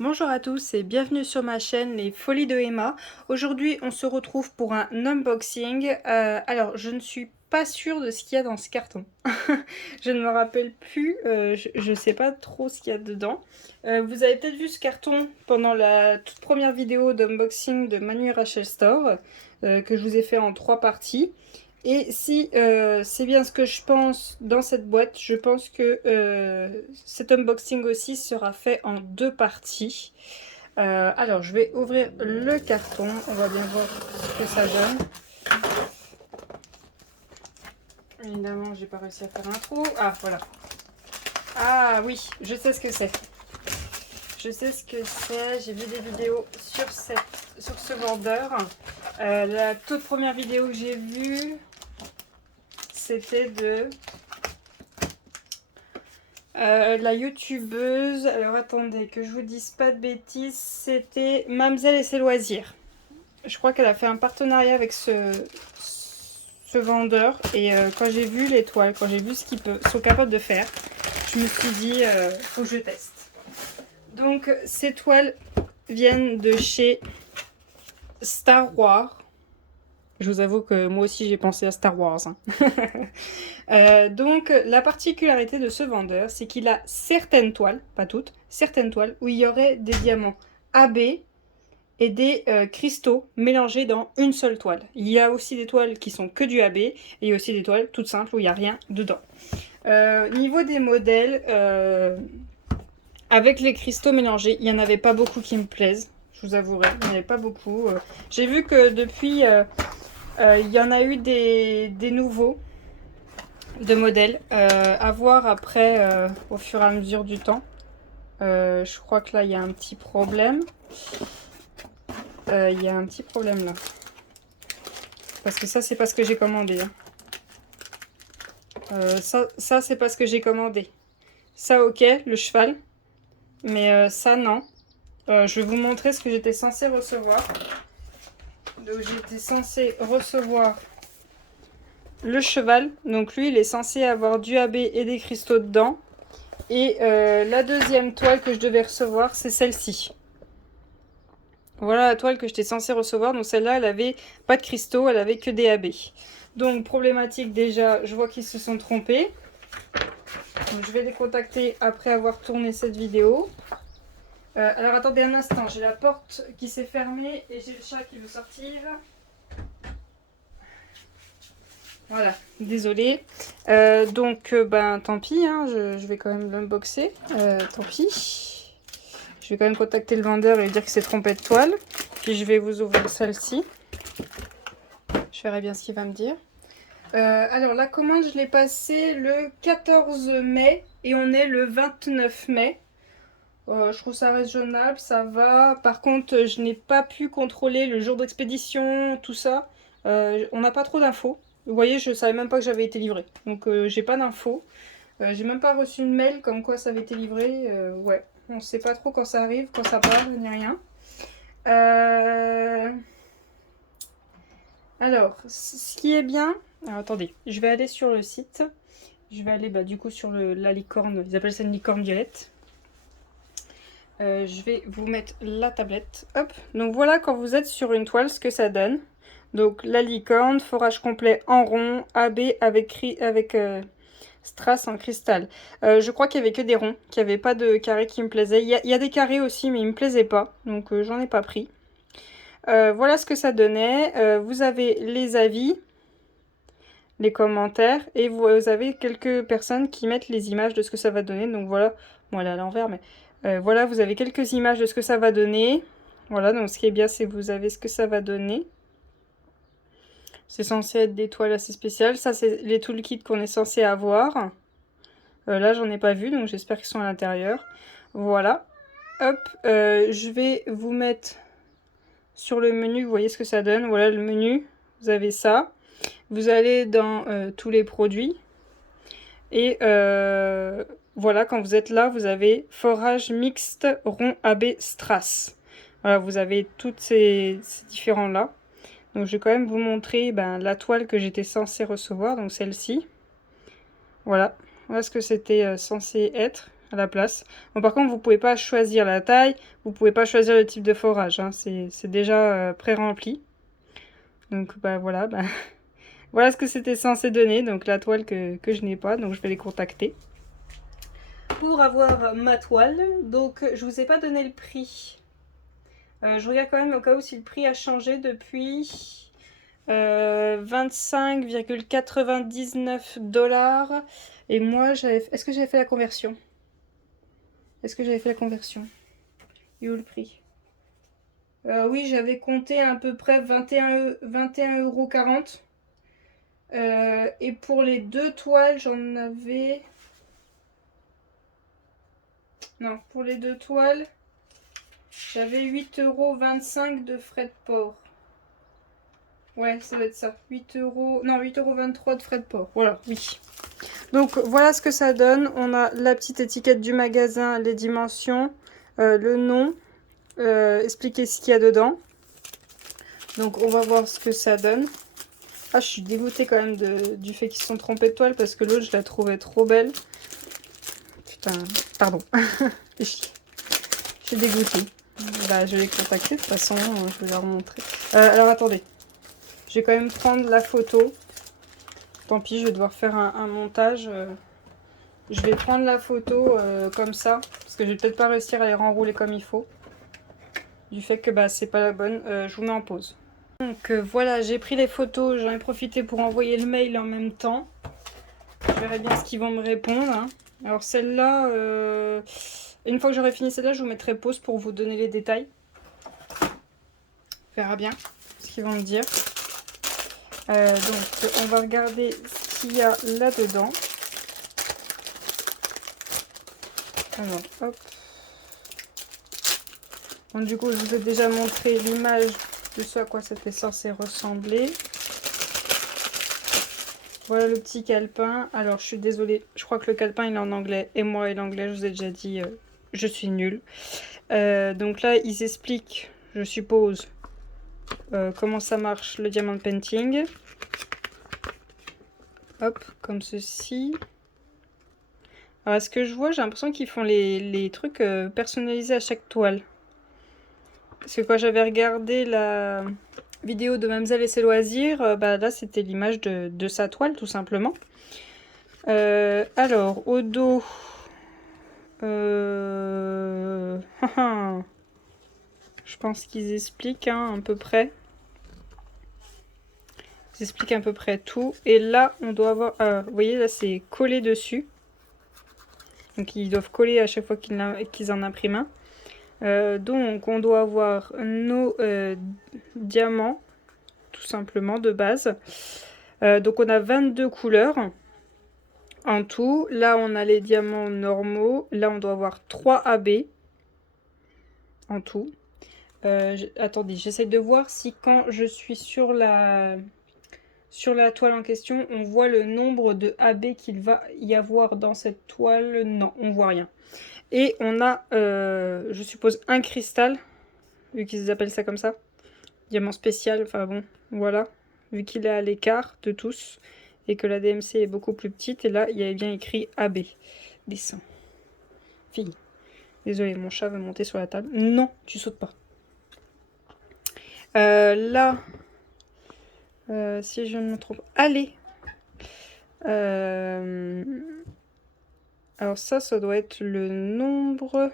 Bonjour à tous et bienvenue sur ma chaîne Les Folies de Emma. Aujourd'hui on se retrouve pour un unboxing. Alors je ne suis pas sûre de ce qu'il y a dans ce carton. Je ne me rappelle plus, je ne sais pas trop ce qu'il y a dedans. Vous avez peut-être vu ce carton pendant la toute première vidéo d'unboxing de Manu et Rachel Store que je vous ai fait en 3 parties. Et si c'est bien ce que je pense dans cette boîte, je pense que cet unboxing aussi sera fait en 2 parties. Alors, je vais ouvrir le carton. On va bien voir ce que ça donne. Évidemment, j'ai pas réussi à faire un trou. Ah, voilà. Ah oui, je sais ce que c'est. Je sais ce que c'est. J'ai vu des vidéos sur ce vendeur. La toute première vidéo que j'ai vue, c'était de la youtubeuse, alors attendez que je vous dise pas de bêtises, c'était Mamzelle et ses loisirs. Je crois qu'elle a fait un partenariat avec ce vendeur et quand j'ai vu les toiles, quand j'ai vu ce qu'ils sont capables de faire, je me suis dit faut que je teste. Donc ces toiles viennent de chez Star Wars. Je vous avoue que moi aussi j'ai pensé à Star Wars. Donc la particularité de ce vendeur, c'est qu'il a certaines toiles, pas toutes, certaines toiles où il y aurait des diamants AB et des cristaux mélangés dans une seule toile. Il y a aussi des toiles qui sont que du AB et il y a aussi des toiles toutes simples où il n'y a rien dedans. Niveau des modèles, avec les cristaux mélangés, il n'y en avait pas beaucoup qui me plaisent. Je vous avouerai, il n'y en avait pas beaucoup. J'ai vu que depuis, il y en a eu des nouveaux de modèles à voir après au fur et à mesure du temps. Je crois que là il y a un petit problème. Il y a un petit problème là. Parce que ça c'est pas ce que j'ai commandé. Hein. Ça c'est pas ce que j'ai commandé. Ça ok, le cheval. Mais ça non. Je vais vous montrer ce que j'étais censée recevoir. Donc j'étais censée recevoir le cheval. Donc lui il est censé avoir du AB et des cristaux dedans. Et la deuxième toile que je devais recevoir, c'est celle-ci. Voilà la toile que j'étais censée recevoir. Donc celle-là, elle avait pas de cristaux, elle avait que des AB. Donc problématique déjà, je vois qu'ils se sont trompés. Donc, je vais les contacter après avoir tourné cette vidéo. Alors attendez un instant, j'ai la porte qui s'est fermée et j'ai le chat qui veut sortir. Voilà, désolée. Donc ben tant pis, hein, je vais quand même l'unboxer. Tant pis. Je vais quand même contacter le vendeur et lui dire que c'est trompé de toile. Puis je vais vous ouvrir celle-ci. Je verrai bien ce qu'il va me dire. Alors la commande, je l'ai passée le 14 mai et on est le 29 mai. Je trouve ça raisonnable, ça va. Par contre, je n'ai pas pu contrôler le jour d'expédition, tout ça. On n'a pas trop d'infos. Vous voyez, je savais même pas que j'avais été livré. Donc j'ai pas d'infos. J'ai même pas reçu de mail comme quoi ça avait été livré. Ouais, on sait pas trop quand ça arrive, quand ça part, ni rien. Alors, ce qui est bien... Alors, attendez, je vais aller sur le site. Je vais aller du coup sur la licorne. Ils appellent ça une licorne violette. Je vais vous mettre la tablette. Hop. Donc voilà quand vous êtes sur une toile ce que ça donne. Donc la licorne, forage complet en rond, AB avec strass en cristal. Je crois qu'il n'y avait que des ronds, qu'il n'y avait pas de carrés qui me plaisaient. Il y a des carrés aussi mais ils ne me plaisaient pas. Donc j'en ai pas pris. Voilà ce que ça donnait. Vous avez les avis, les commentaires et vous avez quelques personnes qui mettent les images de ce que ça va donner. Donc voilà, bon elle est à l'envers mais voilà, vous avez quelques images de ce que ça va donner. Voilà, donc ce qui est bien c'est que vous avez ce que ça va donner. C'est censé être des toiles assez spéciales. Ça c'est les toolkits qu'on est censé avoir. Là j'en ai pas vu donc j'espère qu'ils sont à l'intérieur. Voilà. Hop, je vais vous mettre sur le menu, vous voyez ce que ça donne. Voilà le menu, vous avez ça. Vous allez dans tous les produits. Et voilà, quand vous êtes là, vous avez forage mixte rond AB strass. Voilà, vous avez toutes ces différents-là. Donc je vais quand même vous montrer la toile que j'étais censée recevoir, donc celle-ci. Voilà, voilà ce que c'était censé être. à la place. Bon, par contre, vous pouvez pas choisir la taille, vous pouvez pas choisir le type de forage, hein, c'est déjà pré-rempli. Donc bah voilà, bah, voilà ce que c'était censé donner, donc la toile que je n'ai pas, donc je vais les contacter. Pour avoir ma toile, donc je vous ai pas donné le prix. Je regarde quand même au cas où si le prix a changé depuis 25,99 $. Et moi, est-ce que j'avais fait la conversion? Est-ce que j'avais fait la conversion? Et où le prix? Oui, j'avais compté à peu près 21,40 €. Et pour les deux toiles, j'en avais... Non, pour les deux toiles, j'avais 8,25 € de frais de port. Ouais, ça doit être ça. 8 €... Non, 8,23 € de frais de port. Voilà, oui. Donc, voilà ce que ça donne. On a la petite étiquette du magasin, les dimensions, le nom, expliquer ce qu'il y a dedans. Donc, on va voir ce que ça donne. Ah, je suis dégoûtée quand même du fait qu'ils se sont trompés de toile parce que l'autre, je la trouvais trop belle. Putain, pardon. Je suis dégoûtée. Bah, je vais les contacter de toute façon, je vais leur montrer. Alors, attendez. Je vais quand même prendre la photo. Tant pis, je vais devoir faire un montage. Je vais prendre la photo comme ça, parce que je vais peut-être pas réussir à les renrouler comme il faut. Du fait que bah, c'est pas la bonne. Je vous mets en pause. Donc voilà, j'ai pris les photos, j'en ai profité pour envoyer le mail en même temps. Je verrai bien ce qu'ils vont me répondre. Hein. Alors celle-là, une fois que j'aurai fini celle-là, je vous mettrai pause pour vous donner les détails. On verra bien ce qu'ils vont me dire. Donc on va regarder ce qu'il y a là-dedans. Alors hop. Bon, du coup je vous ai déjà montré l'image de ce à quoi c'était censé ressembler. Voilà le petit calepin. Alors je suis désolée, je crois que le calepin il est en anglais. Et moi et l'anglais, je vous ai déjà dit, je suis nulle. Donc là ils expliquent, je suppose, comment ça marche le diamond painting. Hop, comme ceci. Alors, ce que je vois, j'ai l'impression qu'ils font les trucs personnalisés à chaque toile. Parce que quand j'avais regardé la vidéo de Mademoiselle et ses loisirs, bah là c'était l'image de sa toile tout simplement. Alors, au dos... je pense qu'ils expliquent hein, à peu près. Ils expliquent à peu près tout. Et là, on doit avoir... vous voyez, là, c'est collé dessus. Donc, ils doivent coller à chaque fois qu'ils en impriment un. Donc, on doit avoir nos diamants, tout simplement, de base. Donc, on a 22 couleurs en tout. Là, on a les diamants normaux. Là, on doit avoir 3 AB en tout. Attendez, j'essaie de voir si quand je suis sur la toile en question, on voit le nombre de AB qu'il va y avoir dans cette toile. Non, on voit rien. Et on a, je suppose, un cristal, vu qu'ils appellent ça comme ça. Diamant spécial, enfin bon, voilà. Vu qu'il est à l'écart de tous, et que la DMC est beaucoup plus petite. Et là, il y avait bien écrit AB. Descends. Fille. Désolée, mon chat veut monter sur la table. Non, tu sautes pas. Là, si je ne me trompe... Allez Alors ça doit être le nombre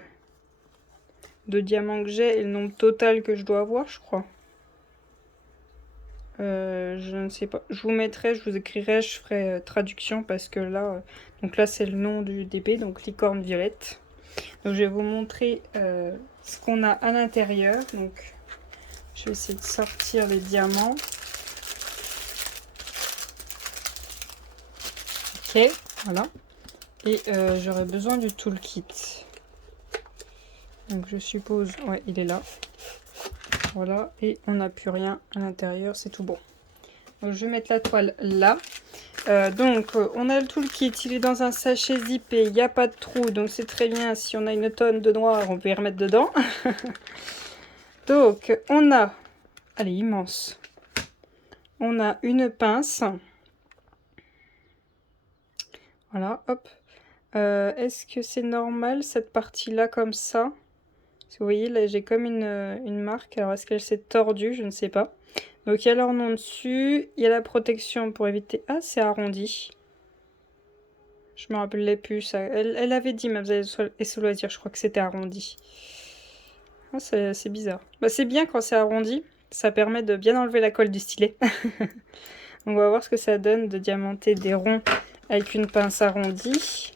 de diamants que j'ai et le nombre total que je dois avoir, je crois. Je ne sais pas. Je vous mettrai, je vous écrirai, je ferai traduction parce que là... donc là, c'est le nom du DP, donc licorne violette. Donc je vais vous montrer ce qu'on a à l'intérieur. Donc je vais essayer de sortir les diamants. Ok, voilà. Et j'aurais besoin du toolkit. Donc je suppose, ouais, il est là. Voilà, et on n'a plus rien à l'intérieur, c'est tout bon. Donc je vais mettre la toile là. Donc on a le toolkit, il est dans un sachet zippé, il n'y a pas de trou, donc c'est très bien. Si on a une tonne de noir, on peut y remettre dedans. Donc on a, allez, immense. On a une pince. Voilà, hop. Est-ce que c'est normal cette partie-là comme ça? Parce que vous voyez, là j'ai comme une marque. Alors est-ce qu'elle s'est tordue? Je ne sais pas. Donc il y a leur nom dessus. Il y a la protection pour éviter... Ah, c'est arrondi. Je me rappelais plus ça. Elle avait dit, Mademoiselle et sous loisir, je crois que c'était arrondi. Ah, c'est bizarre. Bah, c'est bien quand c'est arrondi. Ça permet de bien enlever la colle du stylet. On va voir ce que ça donne de diamanter des ronds avec une pince arrondie.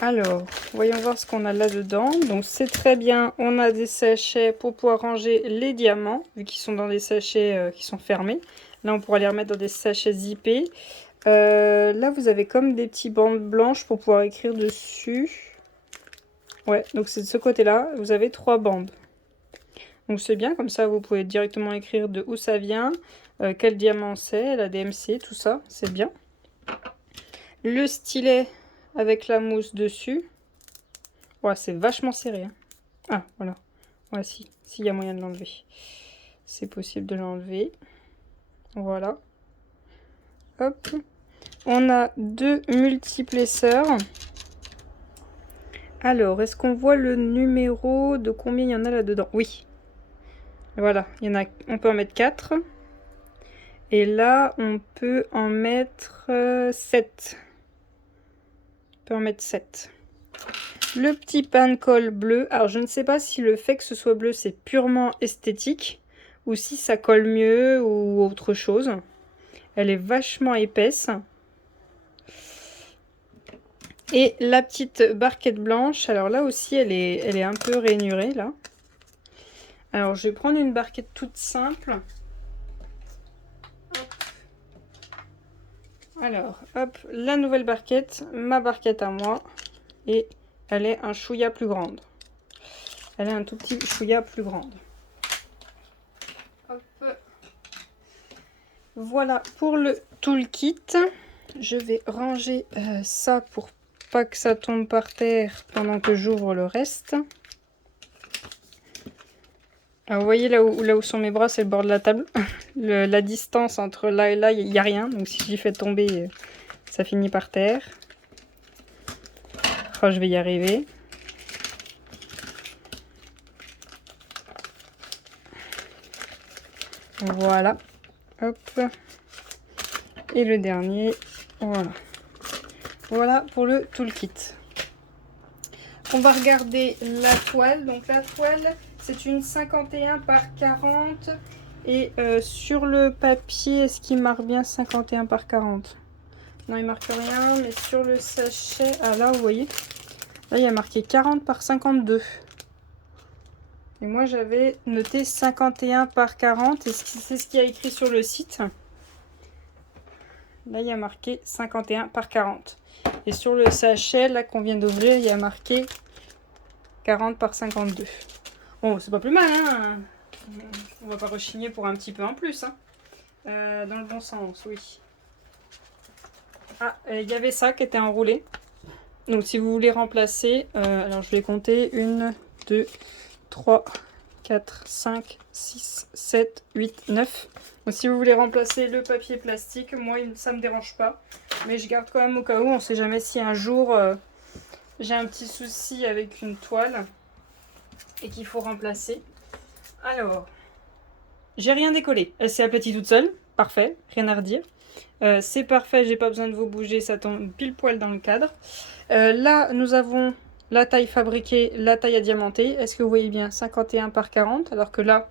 Alors, voyons voir ce qu'on a là-dedans. Donc c'est très bien, on a des sachets pour pouvoir ranger les diamants, vu qu'ils sont dans des sachets qui sont fermés. Là, on pourra les remettre dans des sachets zippés. Là, vous avez comme des petites bandes blanches pour pouvoir écrire dessus. Ouais, donc c'est de ce côté-là, vous avez 3 bandes. Donc c'est bien, comme ça vous pouvez directement écrire de où ça vient, quel diamant c'est, la DMC, tout ça, c'est bien. Le stylet avec la mousse dessus. Ouais, c'est vachement serré. Hein. Ah, voilà. Ouais, si, s'il y a moyen de l'enlever. C'est possible de l'enlever. Voilà. Hop. On a 2 multiplesseurs. Alors, est-ce qu'on voit le numéro de combien il y en a là-dedans? Oui. Voilà, il y en a, on peut en mettre 4. Et là, on peut en mettre 7. On peut en mettre 7. Le petit pain de colle bleu. Alors, je ne sais pas si le fait que ce soit bleu, c'est purement esthétique. Ou si ça colle mieux ou autre chose. Elle est vachement épaisse. Et la petite barquette blanche. Alors là aussi, elle est un peu rainurée, là. Alors, je vais prendre une barquette toute simple. Alors, hop, la nouvelle barquette, ma barquette à moi. Et elle est un chouïa plus grande. Elle est un tout petit chouïa plus grande. Hop. Voilà pour le toolkit. Je vais ranger ça pour pas que ça tombe par terre pendant que j'ouvre le reste. Alors, vous voyez là où sont mes bras, c'est le bord de la table. La distance entre là et là, il n'y a rien. Donc si j'y fais tomber, ça finit par terre. Oh, je vais y arriver. Voilà. Hop. Et le dernier. Voilà. Voilà pour le toolkit. On va regarder la toile. Donc la toile, c'est une 51 par 40. Et sur le papier, est-ce qu'il marque bien 51 par 40? Non, il marque rien. Mais sur le sachet, ah là, vous voyez, là, il y a marqué 40 par 52. Et moi, j'avais noté 51 par 40. Et c'est ce qu'il y a écrit sur le site. Là, il y a marqué 51 par 40. Et sur le sachet, là, qu'on vient d'ouvrir, il y a marqué 40 par 52. Bon, c'est pas plus mal, hein. On va pas rechigner pour un petit peu en plus, hein. Dans le bon sens, oui. Ah, il y avait ça qui était enroulé. Donc, si vous voulez remplacer, alors je vais compter 1, 2, 3, 4, 5, 6, 7, 8, 9. Donc, si vous voulez remplacer le papier plastique, moi, ça me dérange pas. Mais je garde quand même au cas où. On sait jamais si un jour j'ai un petit souci avec une toile et qu'il faut remplacer. Alors, j'ai rien décollé. Elle s'est aplatie toute seule. Parfait, rien à redire. C'est parfait, j'ai pas besoin de vous bouger, ça tombe pile poil dans le cadre. Là, nous avons la taille fabriquée, la taille à diamanter. Est-ce que vous voyez bien 51 par 40, alors que là,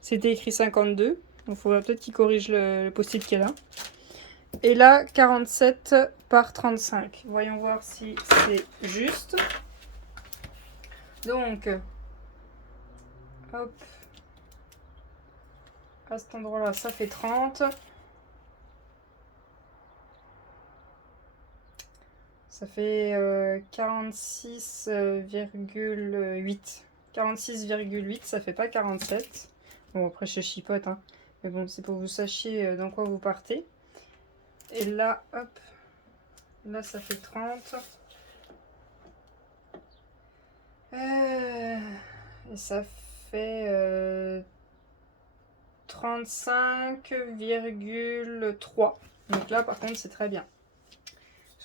c'était écrit 52. Donc, il faudra peut-être qu'il corrige le post-it qui est là. Et là, 47 par 35. Voyons voir si c'est juste. Donc, hop. À cet endroit-là, ça fait 30. Ça fait 46,8. 46,8, ça fait pas 47. Bon, après, je chipote, hein. Mais bon, c'est pour que vous sachiez dans quoi vous partez. Et là, hop. Là, ça fait 30. Et ça fait 35,3. Donc là, par contre, c'est très bien.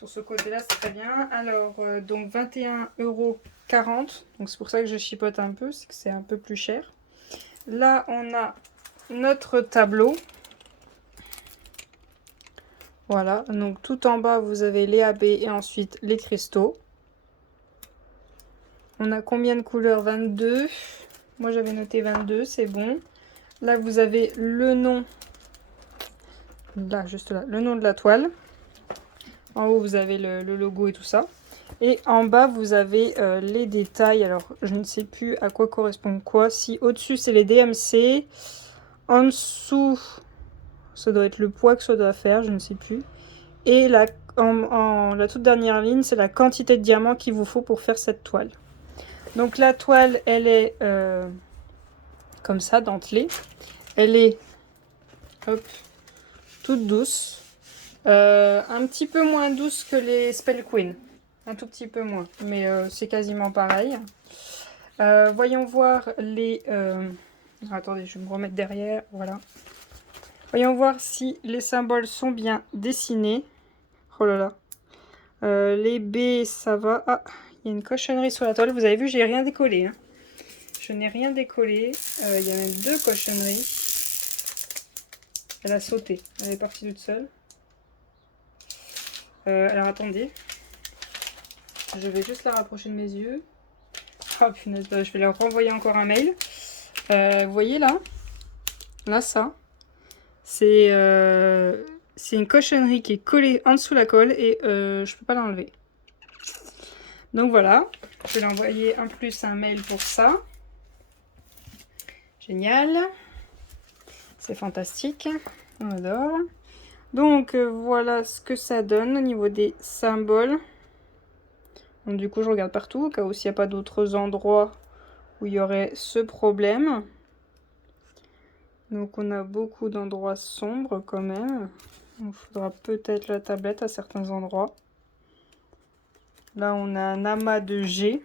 sur ce côté-là, c'est très bien. Alors, donc 21,40 €. Donc c'est pour ça que je chipote un peu, c'est que c'est un peu plus cher. Là, on a notre tableau. Voilà, donc tout en bas, vous avez les AB et ensuite les cristaux. On a combien de couleurs? 22. Moi, j'avais noté 22, c'est bon. Là, vous avez le nom. Là, juste là, le nom de la toile. En haut, vous avez le logo et tout ça. Et en bas, vous avez les détails. Alors, je ne sais plus à quoi correspond quoi. Si au-dessus, c'est les DMC. En dessous, ça doit être le poids que ça doit faire, je ne sais plus. Et la toute dernière ligne, c'est la quantité de diamants qu'il vous faut pour faire cette toile. Donc la toile, elle est comme ça, dentelée. Elle est hop, toute douce. Un petit peu moins douce que les Spell Queen. Un tout petit peu moins, mais c'est quasiment pareil. Voyons voir les... Attendez, je vais me remettre derrière, voilà. Voyons voir si les symboles sont bien dessinés. Oh là là. Les B, ça va. Ah, il y a une cochonnerie sur la toile. Vous avez vu, j'ai rien décollé. Hein. Je n'ai rien décollé. Il y a même 2 cochonneries. Elle a sauté. Elle est partie toute seule. Alors attendez. Je vais juste la rapprocher de mes yeux. Oh punaise, je vais leur renvoyer encore un mail. Vous voyez là? Là, ça. C'est une cochonnerie qui est collée en dessous la colle et je peux pas l'enlever. Donc voilà. Je vais l'envoyer en plus un mail pour ça. Génial. C'est fantastique. On adore. Donc voilà ce que ça donne au niveau des symboles. Donc, du coup, je regarde partout, au cas où s'il n'y a pas d'autres endroits où il y aurait ce problème. Donc on a beaucoup d'endroits sombres quand même. Il faudra peut-être la tablette à certains endroits. Là, on a un amas de G.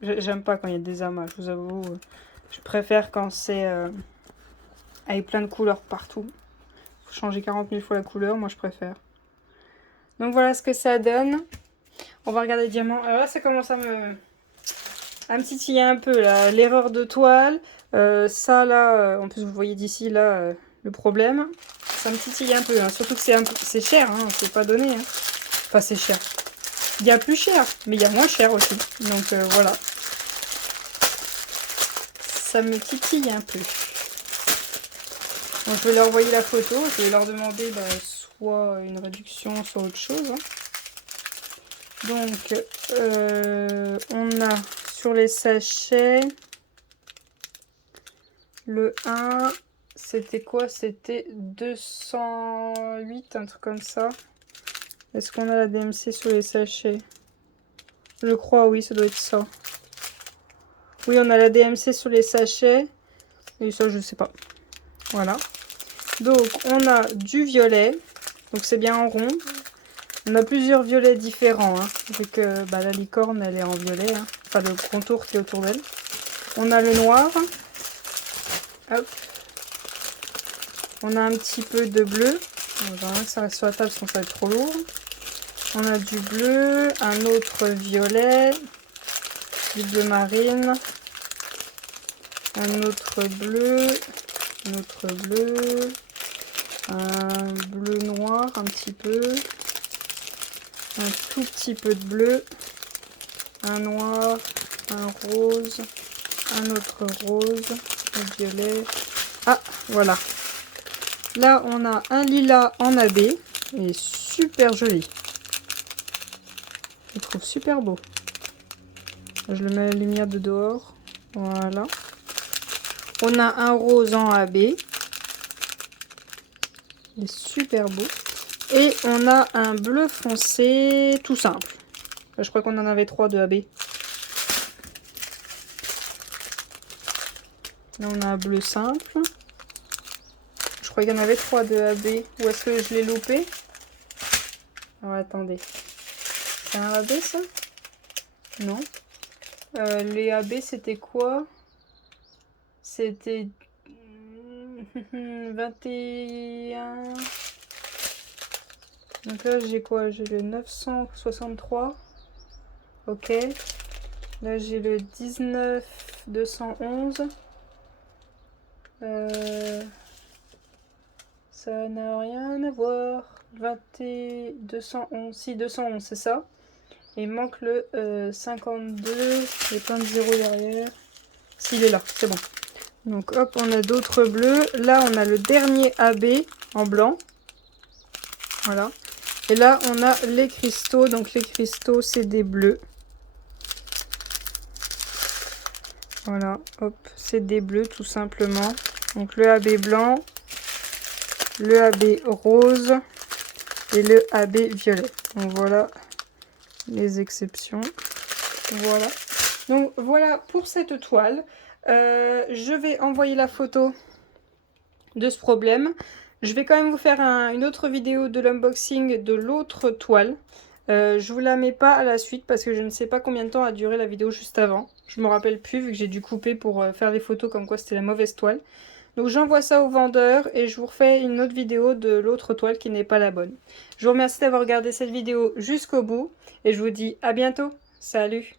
J'aime pas quand il y a des amas, je vous avoue. Je préfère quand c'est avec plein de couleurs partout. Faut changer 40 000 fois la couleur, moi je préfère. Donc voilà ce que ça donne. On va regarder les diamants. Alors là, ça commence à me titiller un peu là. L'erreur de toile. Ça là, en plus vous voyez d'ici là le problème. Ça me titille un peu. Hein. Surtout que c'est cher, hein. C'est pas donné. Hein. Enfin, c'est cher. Il y a plus cher, mais il y a moins cher aussi. Donc voilà. Ça me titille un peu. Donc je vais leur envoyer la photo. Je vais leur demander soit une réduction, soit autre chose. Hein. Donc on a sur les sachets le 1, c'était quoi? C'était 208, un truc comme ça. Est-ce qu'on a la DMC sur les sachets? Je crois, oui, ça doit être ça. Oui, on a la DMC sur les sachets. Et ça, je sais pas. Voilà. Donc, on a du violet. Donc, c'est bien en rond. On a plusieurs violets différents. Hein, vu que la licorne, elle est en violet. Hein, enfin, le contour qui est autour d'elle. On a le noir. Hop. On a un petit peu de bleu. On va que ça reste sur la table, sinon ça va être trop lourd. On a du bleu, un autre violet, du bleu marine, un autre bleu, un bleu noir un petit peu, un tout petit peu de bleu, un noir, un rose, un autre rose, un violet. Ah, voilà. Là, on a un lilas en AB, il est super joli. Je le trouve super beau. Je le mets à la lumière de dehors. Voilà. On a un rose en AB. Il est super beau. Et on a un bleu foncé tout simple. Je crois qu'on en avait 3 de AB. Là, on a un bleu simple. Je crois qu'il y en avait 3 de AB. Ou est-ce que je l'ai loupé? Alors, attendez. C'est un AB, ça? Non. Les AB, c'était quoi? C'était 21. Donc là, j'ai quoi? J'ai le 963. Ok. Là, j'ai le 19211. Ça n'a rien à voir. 20 et 211. Si, 211, c'est ça. Et il manque le 52. Il y a plein de zéros derrière. S'il est là, c'est bon. Donc hop, on a d'autres bleus. Là, on a le dernier AB en blanc. Voilà. Et là, on a les cristaux. Donc les cristaux, c'est des bleus. Voilà, hop, c'est des bleus tout simplement. Donc le AB blanc, le AB rose et le AB violet. Donc voilà les exceptions. Voilà. Donc voilà pour cette toile. Je vais envoyer la photo de ce problème. Je vais quand même vous faire une autre vidéo de l'unboxing de l'autre toile. Je vous la mets pas à la suite parce que je ne sais pas combien de temps a duré la vidéo juste avant. Je me rappelle plus vu que j'ai dû couper pour faire les photos comme quoi c'était la mauvaise toile. Donc j'envoie ça au vendeur et je vous refais une autre vidéo de l'autre toile qui n'est pas la bonne. Je vous remercie d'avoir regardé cette vidéo jusqu'au bout et je vous dis à bientôt. Salut!